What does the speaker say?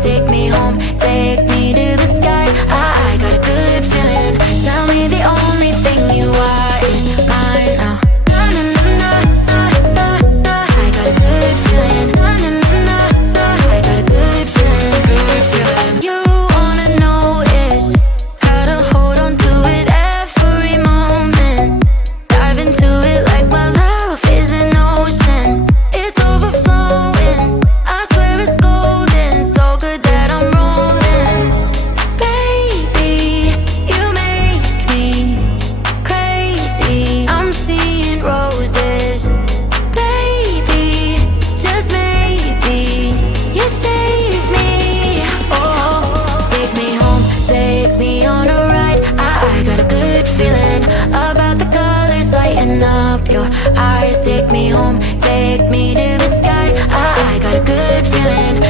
take me home, take me to the sky. I got a good feeling. Tell me the only thing you are is mine now. Na na na na na na. I got a good feeling. Na na na na na. I got a good feeling. Good feeling. You wanna know is how to hold on to it every moment. Dive into it like my love is an ocean. It's overflowing. I swear it's golden. So good that I'm rolling. Baby, you make me crazy. I'm seeing roses. Baby, just maybe you save me. Oh, take me home, take me on a ride. I got a good feeling about the colors lighting up your eyes. Take me home, take me to the sky. I got a good feeling.